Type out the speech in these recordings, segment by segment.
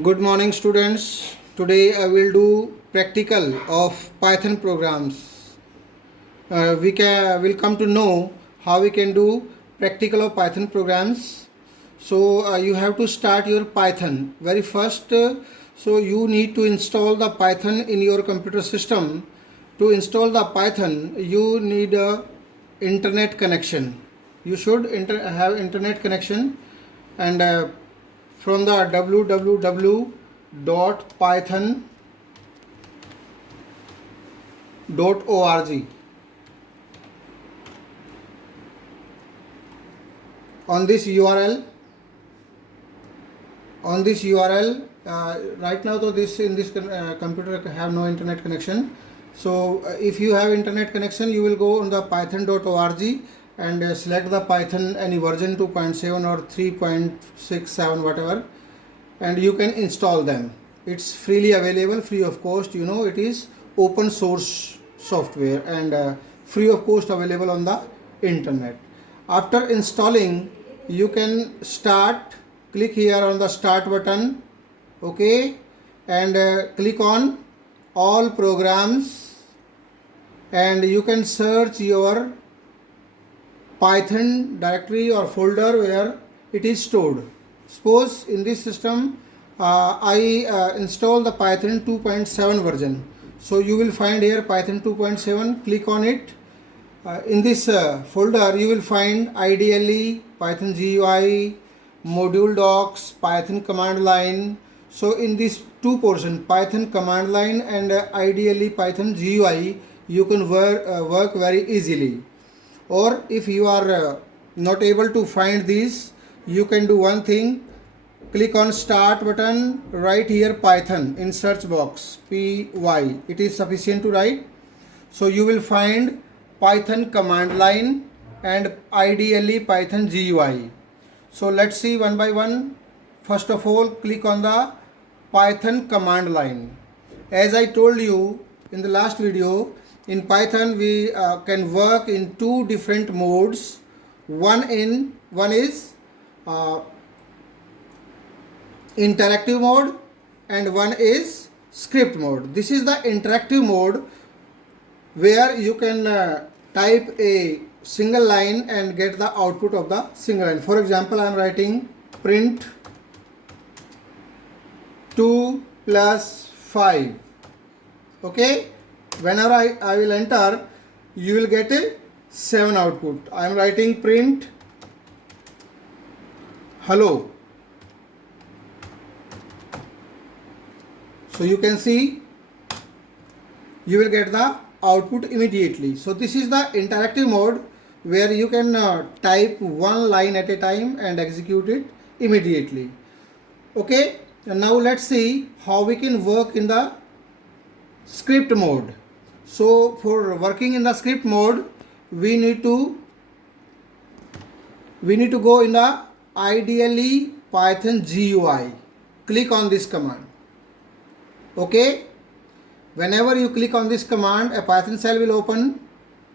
Good morning, students. Today I will do practical of Python programs. Will come to know how we can do practical of Python programs. So you have to start your Python very first. So you need to install the Python in your computer system. To install the Python, you need a internet connection. You should have internet connection, and from the www.python.org. On this URL, right now, though this in this computer have no internet connection. So if you have internet connection, you will go on the python.org and select the Python any version 2.7 or 3.67 whatever, and you can install them. It's freely available, free of cost. It is open source software and free of cost available on the internet. After installing, you can start. Click here on the start button, okay, and click on all programs, and you can search your Python directory or folder where it is stored. Suppose in this system I install the Python 2.7 version. So you will find here Python 2.7. Click on it. In this folder you will find IDLE, Python GUI, module docs, Python command line. So in this two portion, Python command line and IDLE Python GUI, you can work very easily. Or if you are not able to find these, you can do one thing. Click on start button, write here Python in search box, PY. It is sufficient to write. So you will find Python command line and IDLE Python GUI. So let's see one by one. First of all, click on the Python command line. As I told you in the last video, in Python we can work in two different modes. One is interactive mode and one is script mode. This is the interactive mode where you can type a single line and get the output of the single line. For example, I am writing print 2 plus 5. Okay, whenever I will enter, you will get a 7 output. I am writing print hello. So you can see you will get the output immediately. So this is the interactive mode where you can type one line at a time and execute it immediately. Okay, and now let's see how we can work in the script mode. So for working in the script mode, we need to go in the IDLE Python GUI. Click on this command. Okay, whenever you click on this command, a Python shell will open,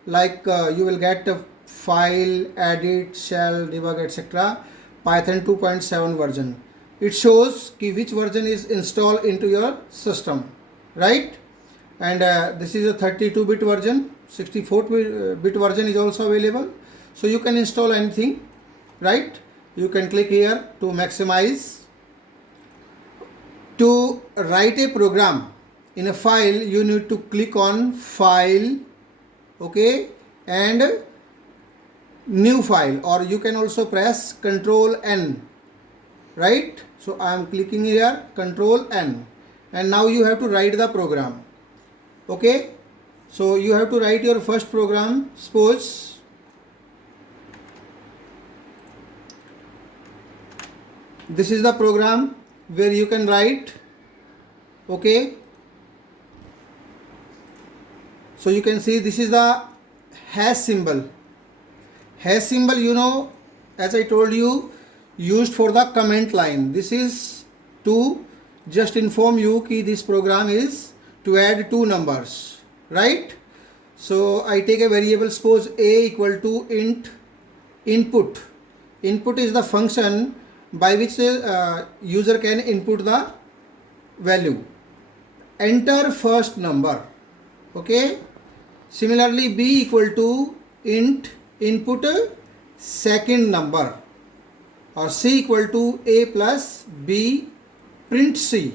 like you will get a file, edit, shell, debug, etc. Python 2.7 version. It shows which version is installed into your system, right? And this is a 32-bit version. 64-bit version is also available. So you can install anything, right? You can click here to maximize. To write a program in a file, you need to click on file, okay, and new file, or you can also press Control N, right? So I am clicking here Control N, and now you have to write the program. Okay, so you have to write your first program. Suppose this is the program where you can write. Okay, so you can see this is the hash symbol. Hash symbol, as I told you, used for the comment line. This is to just inform you that this program is to add two numbers, right? So I take a variable, suppose a equal to int input. Input is the function by which user can input the value. Enter first number. Okay. Similarly, b equal to int input second number, or c equal to a plus b print c.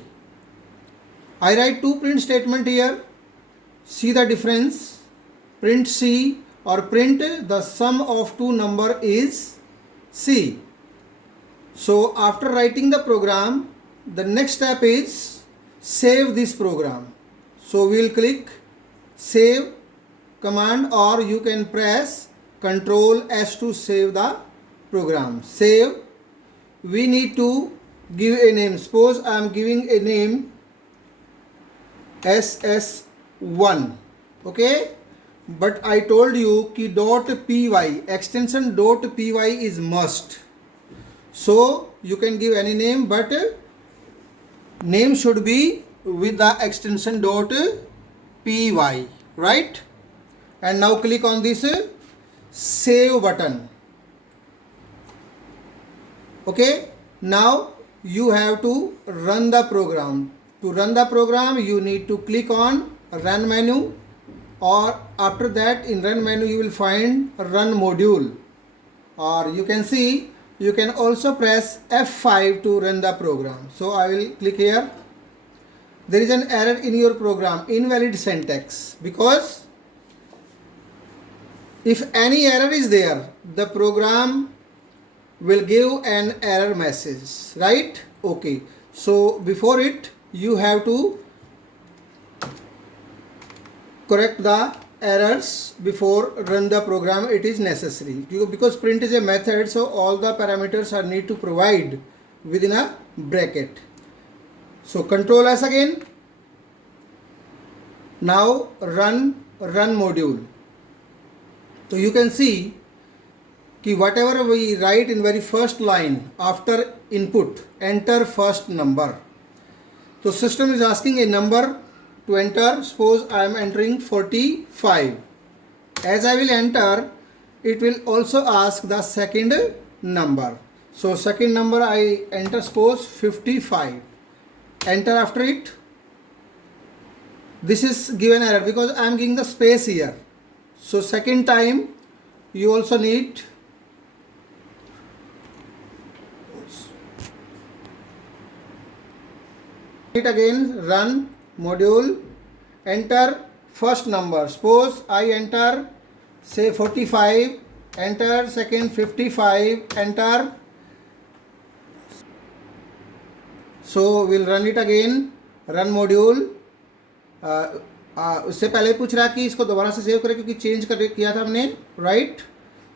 I write two print statement here. See the difference. Print c or print the sum of two number is c. So after writing the program, the next step is save this program. So we will click save command, or you can press Ctrl S to save the program. Save. We need to give a name. Suppose I am giving a name SS1. Okay, but I told you ki .py, extension .py is must. So you can give any name, but name should be with the extension .py, right? And now click on this save button. Okay, now you have to run the program. To run the program, you need to click on run menu, or after that in run menu you will find run module, or you can see you can also press F5 to run the program. So I will click here. There is an error in your program, invalid syntax, because if any error is there, the program will give an error message, right? Okay, so before it you have to correct the errors before run the program. It is necessary because print is a method, so all the parameters are need to provide within a bracket. So Control S again. Now run module. So you can see कि whatever we write in very first line after input, enter first number. So system is asking a number to enter. Suppose I am entering 45. As I will enter, it will also ask the second number. So second number I enter, suppose 55. Enter after it. This is given error because I am giving the space here. So second time you also need it again, run module, enter first number. Suppose I enter say 45, enter second 55, enter. So we'll run it again, run module. उससे पहले पूछ रहा कि इसको दोबारा से save करें क्योंकि चेंज कर किया था हमने, right?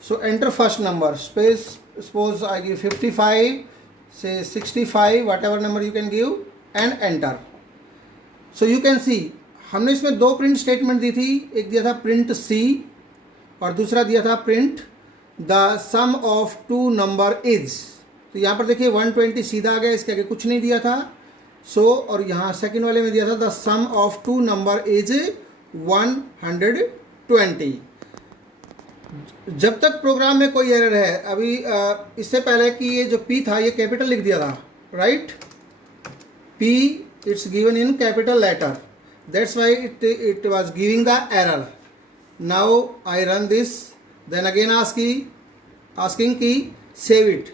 So enter first number, space suppose I give 55, से 65, what ever number you can give and enter. So you can सी हमने इसमें दो प्रिंट स्टेटमेंट दी थी. एक दिया था प्रिंट सी और दूसरा दिया था print the sum of two number is. तो यहाँ पर देखिए 120 सीधा आ गया, इसके आगे कुछ नहीं दिया था. सो और यहाँ सेकंड वाले में दिया था the sum of two number is 120. जब तक प्रोग्राम में कोई एरर है, अभी इससे पहले कि ये जो पी था ये कैपिटल लिख दिया था, right? P it's given in capital letter, that's why it was giving the error. Now I run this, then again asking की सेव इट.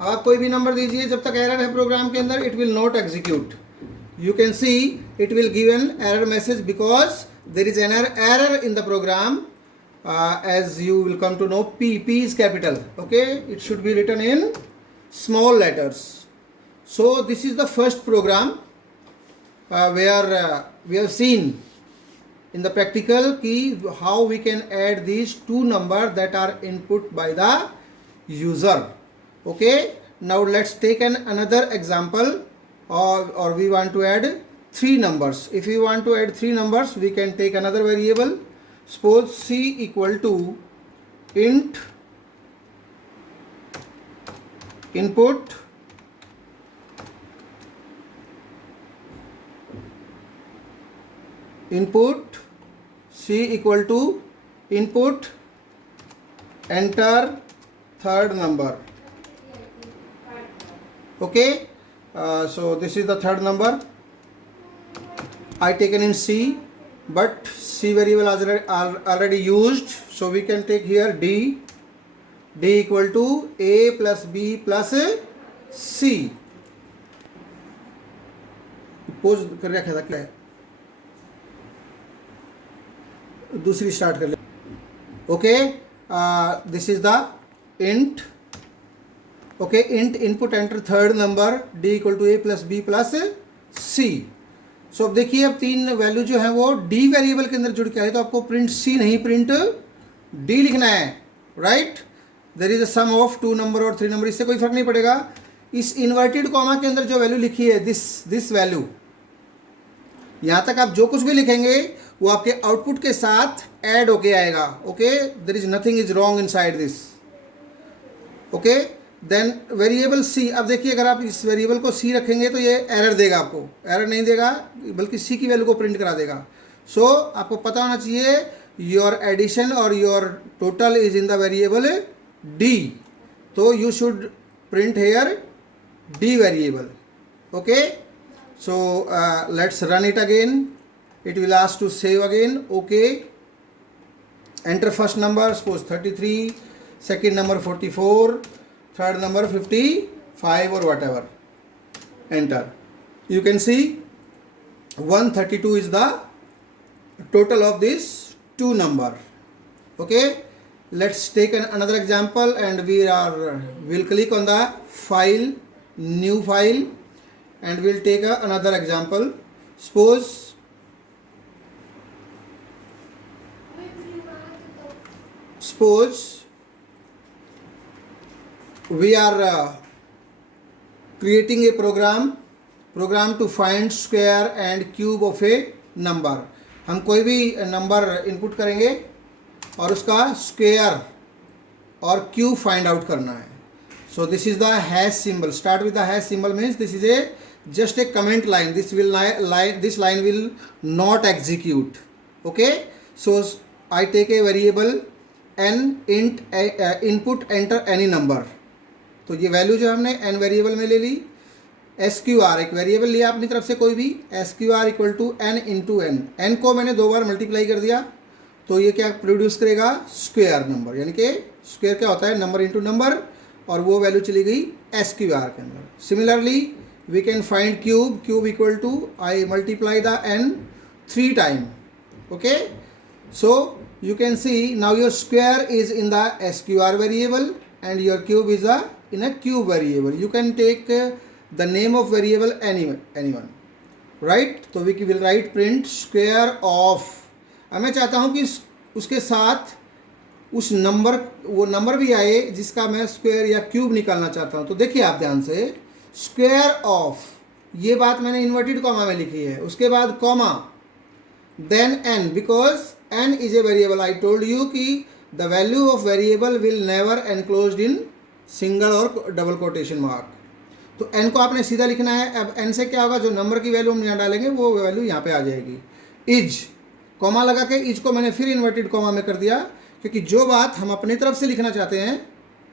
आप कोई भी नंबर दीजिए, जब तक एरर है प्रोग्राम के अंदर it will not execute. You can see it will give an error message because there is an error in the program. As you will come to know, P is capital, okay? It should be written in small letters. So this is the first program where we have seen in the practical key how we can add these two numbers that are input by the user. Okay, now let's take another example, or we want to add three numbers. If we want to add three numbers, we can take another variable. Suppose c equal to int input c equal to input enter third number. Okay, so this is the third number. I taken in C, but C variable already used, so we can take here D equal to A plus B plus C. Pause कर रखा था क्या है, दूसरी start कर ले. Okay, this is the int. Okay, int input enter third number D equal to A plus B plus C. So अब देखिए, अब तीन वैल्यू जो है वो D वेरिएबल के अंदर जुड़ के आए, तो आपको प्रिंट C नहीं प्रिंट D लिखना है, right. There is a sum of 2 number और 3 नंबर, इससे कोई फर्क नहीं पड़ेगा. इस इन्वर्टेड कॉमा के अंदर जो वैल्यू लिखी है, दिस वैल्यू, यहाँ तक आप जो कुछ भी लिखेंगे वो आपके आउटपुट के साथ ऐड होके आएगा. Okay, there is nothing is wrong inside this. Okay, then variable C. अब देखिए, अगर आप इस वेरिएबल को C रखेंगे तो ये एरर देगा, आपको एरर नहीं देगा बल्कि C की वैल्यू को प्रिंट करा देगा. सो आपको पता होना चाहिए योर एडिशन और your total is in the variable D, तो you should print here D variable. Okay, so let's run it again. It will ask to save again. Okay, enter first number, suppose 33, second number 44, third number 55 or whatever, enter. You can see 132 is the total of this two number. Okay, let's take another example, and we'll click on the file, new file, and we'll take another example. Suppose we are creating a program to find square and cube of a number. हम कोई भी number input करेंगे और उसका square और cube find out करना है. So this is the hash symbol. Start with the hash symbol means this is just a comment line. This line will not execute. Okay. So I take a variable n int input enter any number. तो ये value जो हमने n variable में ले ली. SQR एक variable लिया अपनी तरफ से कोई भी, SQR equal to n into n. n को मैंने 2 बार मल्टीप्लाई कर दिया, तो ये क्या प्रोड्यूस करेगा, स्क्वायर नंबर. यानी कि स्क्वायर क्या होता है, नंबर इंटू नंबर, और वो वैल्यू चली गई SQR के अंदर. Similarly we can find cube equal to I multiply the n 3 time. Okay, so you can see now your square is in the SQR variable and your cube is in a cube variable. You can take the name of variable anyone, right. तो we will write print square of. अब मैं चाहता हूँ कि उसके साथ उस number, वो नंबर भी आए जिसका मैं स्क्वायर या क्यूब निकालना चाहता हूँ. तो देखिए आप ध्यान से, स्क्वायर ऑफ, ये बात मैंने इन्वर्टेड कॉमा में लिखी है, उसके बाद comma, then n, because n is a variable. I told you कि the value of variable will never enclosed in single और डबल कोटेशन मार्क. तो n को आपने सीधा लिखना है. अब n से क्या होगा, जो नंबर की वैल्यू हम यहाँ डालेंगे वो वैल्यू यहाँ पे आ जाएगी. इज, कॉमा लगा के इज को मैंने फिर इन्वर्टेड कॉमा में कर दिया, क्योंकि जो बात हम अपनी तरफ से लिखना चाहते हैं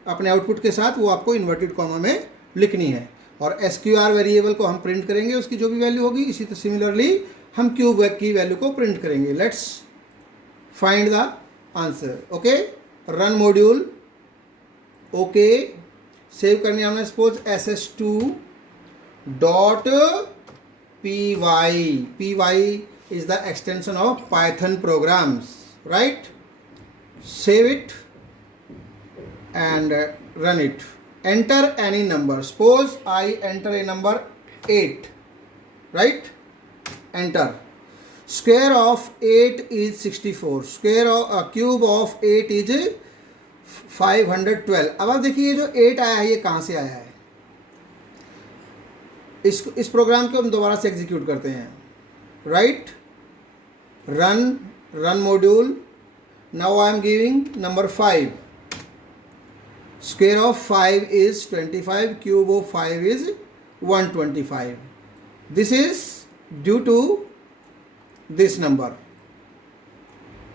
अपने आउटपुट के साथ, वो आपको इन्वर्टेड कॉमा में लिखनी है. और SQR वेरिएबल को हम प्रिंट करेंगे, उसकी जो भी वैल्यू होगी. इसी तरह सिमिलरली हम क्यूब की वैल्यू को प्रिंट करेंगे. Let's find the answer. Okay, run module. Okay, save करने हमने suppose ss2 dot py is the extension of Python programs, right. Save it and run it. Enter any number. Suppose I enter a number 8, right. Enter. Square of 8 is 64. Square of cube of 8 is 512. अब आप देखिए ये जो 8 आया है ये कहाँ से आया है. इस प्रोग्राम को हम दोबारा से एग्जीक्यूट करते हैं, right. Run module. Now I am giving number 5. Square of 5 is 25. Cube of 5 is 125. This is due to this number.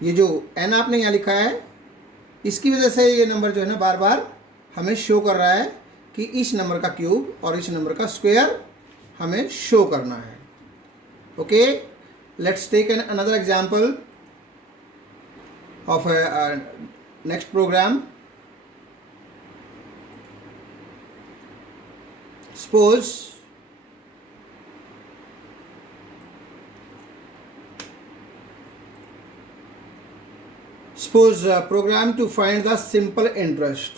ये जो n आपने यहाँ लिखा है, इसकी वजह से ये नंबर जो है ना बार बार हमें शो कर रहा है कि इस नंबर का क्यूब और इस नंबर का स्क्वायर हमें शो करना है. Okay, let's take another example of a next program. Suppose program to find the simple interest.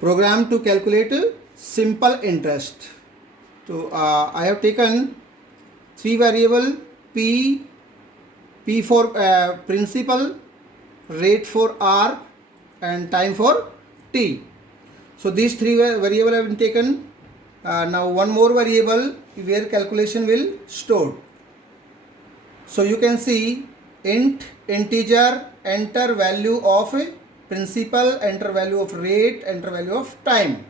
Program to calculate simple interest. So I have taken three variable P for principal, rate for R, and time for T. So these three variable have been taken. Now one more variable where calculation will stored. So you can see int integer, enter value of principal, enter value of rate, enter value of time.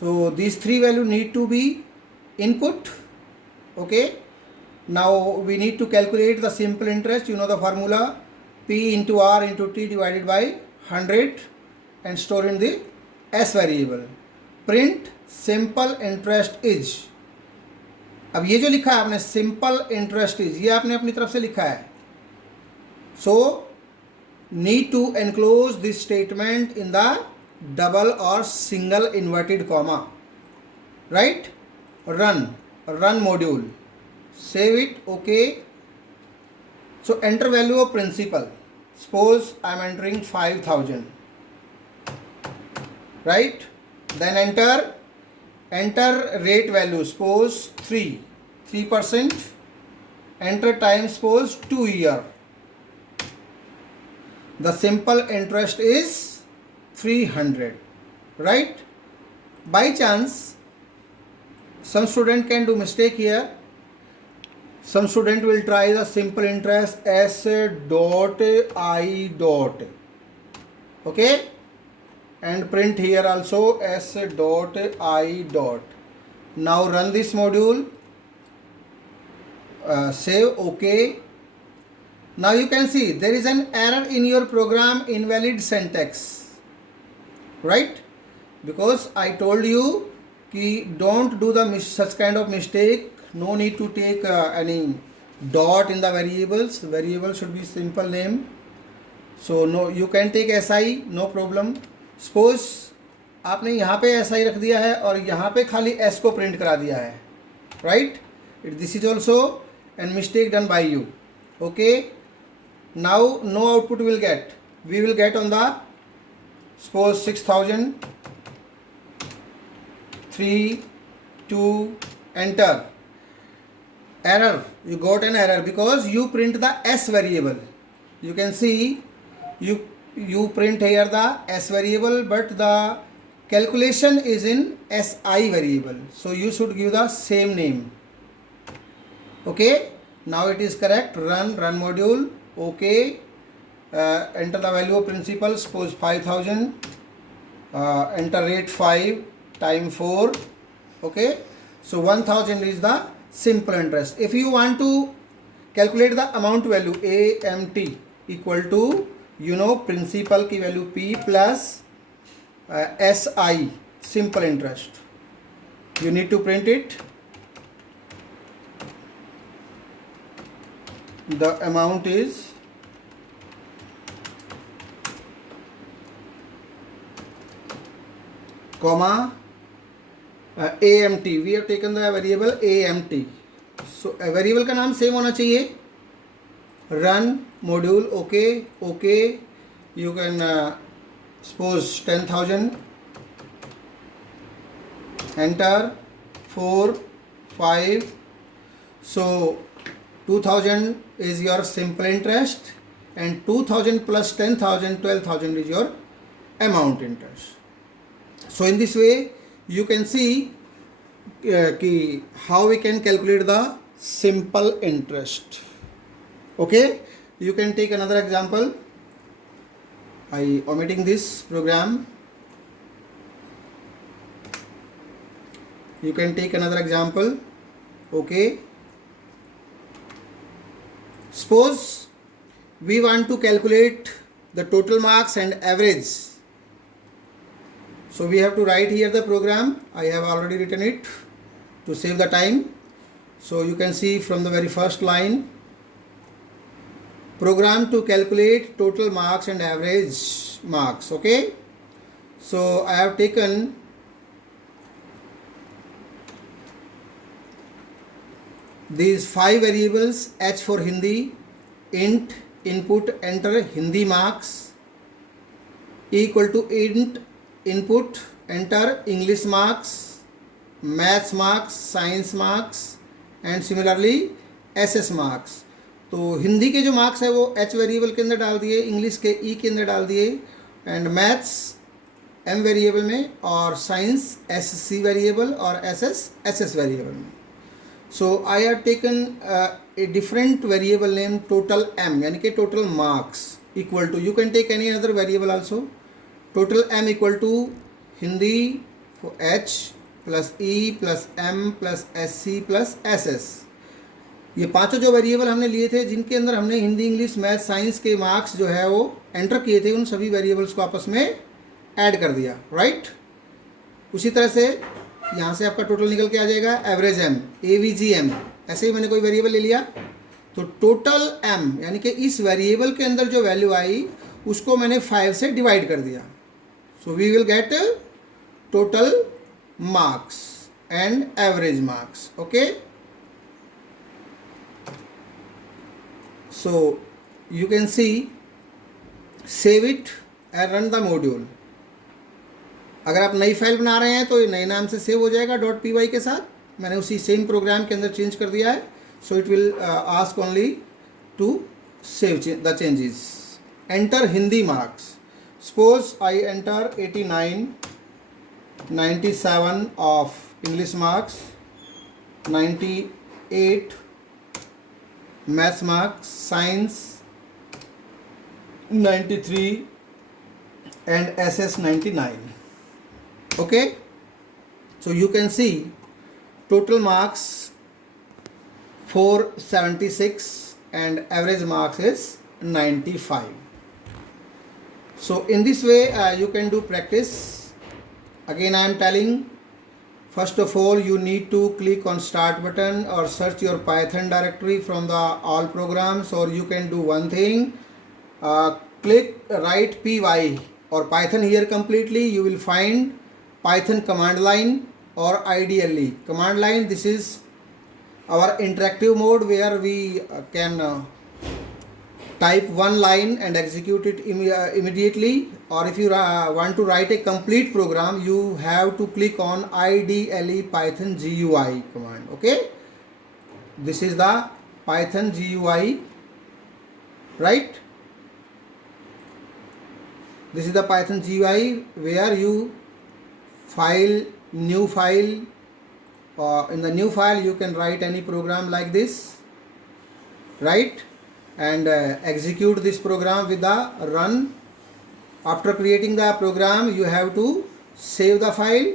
So these three values need to be input. Okay, now we need to calculate the simple interest. You know the formula, P into R into T divided by 100 and store in the S variable. Print simple interest is. अब ये जो लिखा है आपने simple interest is, ये आपने अपनी तरफ से लिखा है. So need to enclose this statement in the double और single inverted comma. Right, run module, save it. Okay, so enter value of principal. Suppose I am entering 5,000, right? Then enter rate value, suppose 3%. Enter time, suppose 2 year. The simple interest is 300, right? By chance some student can do mistake here. Some student will try the simple interest S dot I dot, okay, and print here also S dot I dot. Now run this module, save. Okay, now you can see there is an error in your program, invalid syntax, right? Because I told you कि don't do the such kind of mistake. No need to take any dot in the variables. Variable should be simple name. So no, you can take SI, no problem. Suppose आपने यहाँ पे SI रख दिया है और यहाँ पे खाली S को प्रिंट करा दिया है, right? This is also a mistake done by you. Okay, now no output will get. We will get on the suppose 6,000, 3, 2, enter. Error, you got an error because you print the S variable. You can see you print here the S variable, but the calculation is in SI variable, so you should give the same name. Okay, now it is correct. Run module. Okay, enter the value of principal, suppose 5,000, enter rate 5, time 4. Okay, so 1,000 is the simple interest. If you want to calculate the amount value, AMT equal to, you know, principal की value P plus SI, simple interest. You need to print it. The amount is comma AMT. We have taken the variable AMT. So variable का नाम same होना चाहिए. Run module. Okay, you can suppose 10,000, enter 4, 5. So 2,000 is your simple interest and 2,000 plus 10,000, 12,000 is your amount interest. So in this way you can see how we can calculate the simple interest. Okay, you can take another example. I omitting this program. You can take another example. Okay, suppose we want to calculate the total marks and average So we have to write here the program. I have already written it to save the time. So you can see from the very first line, program to calculate total marks and average marks. Okay, so I have taken these 5 variables: H for Hindi, int input enter Hindi marks, equal to int input enter English marks, maths marks, science marks and similarly SS marks. तो हिंदी के जो marks है वो H variable के अंदर डाल दिए, English के ई के अंदर डाल दिए, एंड मैथ्स एम वेरिएबल में, और साइंस एस सी वेरिएबल और एस एस वेरिएबल में. So I have taken a different variable name total M, यानी कि total marks equal to, you can take any other variable also, total M equal to Hindi for H plus E plus M plus S C plus S S. ये पांचों जो variable हमने लिए थे, जिनके अंदर हमने हिंदी इंग्लिश मैथ साइंस के मार्क्स जो है वो एंटर किए थे, उन सभी वेरिएबल्स को आपस में ऐड कर दिया. राइट. उसी तरह से यहाँ से आपका टोटल निकल के आ जाएगा average M, A V G M. ऐसे ही मैंने कोई वेरिएबल ले लिया तो टोटल एम, यानी कि इस वेरिएबल के अंदर जो वैल्यू आई उसको मैंने 5 से डिवाइड कर दिया. So we will get total marks and average marks. Okay, so you can see, save it and run the module. अगर आप नई फाइल बना रहे हैं तो ये नए नाम से सेव हो जाएगा .py के साथ. मैंने उसी सेम प्रोग्राम के अंदर चेंज कर दिया है. So it will ask only to save the changes. Enter Hindi marks. Suppose I enter 89, 97 of English marks, 98 maths marks, science 93 and SS 99. Okay, so you can see total marks 476 and average marks is 95. So in this way you can do practice. Again I am telling, first of all you need to click on start button or search your Python directory from the all programs, or you can do one thing, click write py or Python here completely. You will find Python command line or IDLE command line. This is our interactive mode where we can type one line and execute it immediately, or if you want to write a complete program you have to click on IDLE Python GUI command. Okay, this is the Python GUI, right? This is the Python GUI where you file new file, in the new file you can write any program like this, right? And execute this program with the run. After creating the program you have to save the file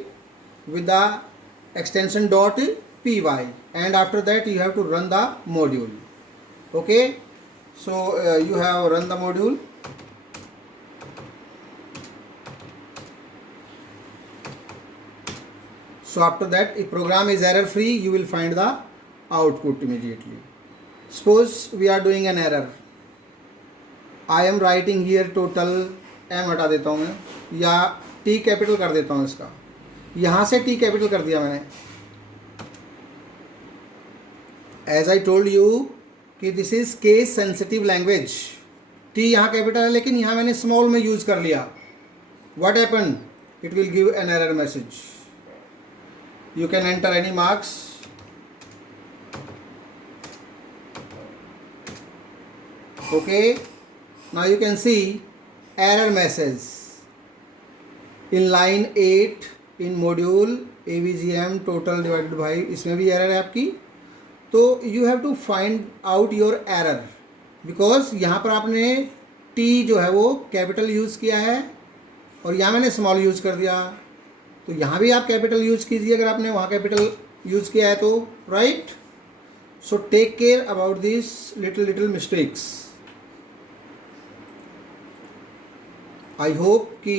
with the extension .py, and after that you have to run the module. Okay, so you have run the module. So after that, if program is error free, you will find the output immediately. Suppose we are doing an error. I am writing here total m हटा देता हूँ मैं, या t capital कर देता हूँ इसका, यहाँ से t कैपिटल कर दिया मैंने. As I told you कि this is case sensitive language. t यहाँ कैपिटल है लेकिन यहाँ मैंने स्मॉल में यूज कर लिया. What happened? It will give an error message. You can enter any marks. Okay, now you can see error message in line 8 in module avgm total divided by, इसमें भी error है आपकी. तो you have to find out your error because यहाँ पर आपने t जो है वो कैपिटल यूज़ किया है और यहाँ मैंने स्मॉल यूज़ कर दिया. तो यहाँ भी आप कैपिटल यूज़ कीजिए अगर आपने वहाँ कैपिटल यूज़ किया है तो, right. So take care about this little mistakes. I hope कि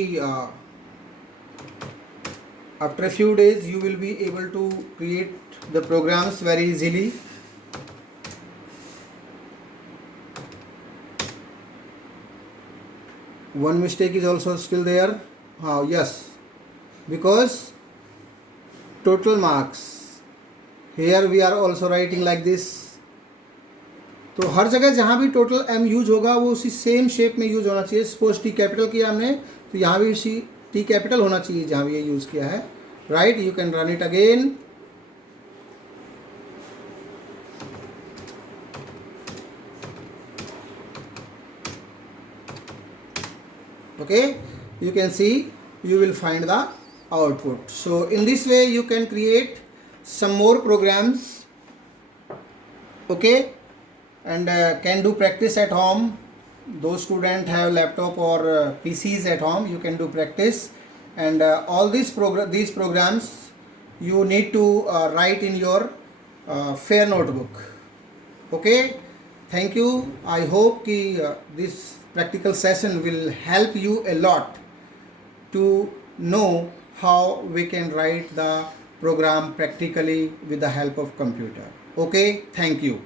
After a few days you will be able to create the programs very easily. One mistake is also still there. Yes, because total marks, here we are also writing like this. तो हर जगह जहाँ भी total m use होगा वो उसी same shape में use होना चाहिए. सपोज टी कैपिटल किया हमने तो यहाँ भी उसी टी कैपिटल होना चाहिए जहाँ भी ये यूज़ किया है. Right, you can run it again. Okay, you can see, you will find the output. So in this way you can create some more programs, okay, and can do practice at home. Those students have laptop or PCs at home, you can do practice, and all these programs you need to write in your fair notebook. Okay, thank you. I hope कि this practical session will help you a lot to know how we can write the program practically with the help of computer. Okay, thank you.